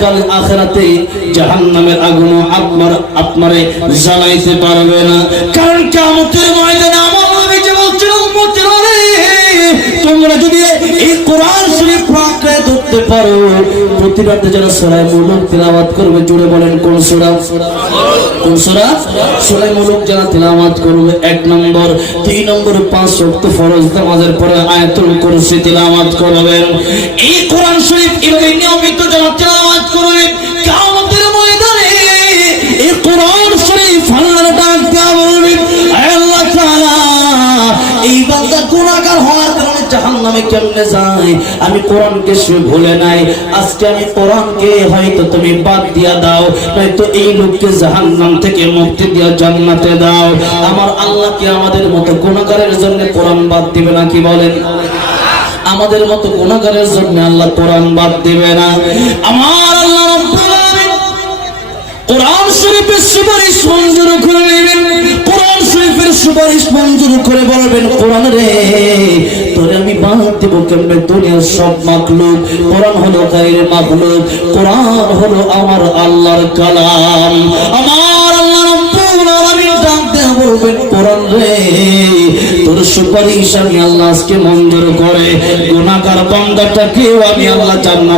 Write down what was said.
কাল আখেরাতে জাহান্নামের আগুন আপনার আপনারে জ্বালাইতে পারবে না। কারণ কিয়ামতের ময়দানে আমার যে তোমরা যদি এই কোরআন শরীফ আঁকড়ে ধরতে পারো। যারা সরাই করবে জুড়ে বলেন, কোন সূরা? কোন সূরা? সরাই যারা করবে, এক নম্বর। দুই নম্বর, পাঁচ ওয়াক্ত ফরজ নামাজের পরে আয়াতুল কুরসি তেলাওয়াত করবেন। এই কোরআন শরীফ এভাবে নিয়মিত যারা তেলাওয়াত এই বান্দা গুনাহগার হওয়ার কারণে কেমনে যায়? আমি কোরআনকে ভুলে নাই। আজকে আমি কোরআনকে হয়তো তুমি বাদ দিয়া দাও, নয়তো এই লোককে থেকে মুক্তি দিয়া জান্নাতে দাও। আমার আল্লাহ কি আমাদের মতো গুনাহগারের জন্য কোরআন বাদ দিবে না কি বলেন? আমাদের মতো গুনাহগারের জন্য আল্লাহ কোরআন বাদ দিবে না। আমার আল্লাহ কোরআন শরীফের সুপারিশ সুপারিশ মঞ্জুর করে বলবেন, কোরআন রে, তোরে আমি বাদ দেব কেমনে? দুনিয়ার সব মাখলুক, কোরআন হলো গায়ের মাখলুক, কোরআন হলো আমার আল্লাহর কালাম। আমার আল্লাহ রাব্বুল আলামিন ডাক বলবেন, কোরআন রে, তোর সুপারিশ আমি আল্লাহ আজকে মঞ্জুর করে, গুনাহগার বান্দাটাকেও আমি আল্লাহ জান্নাত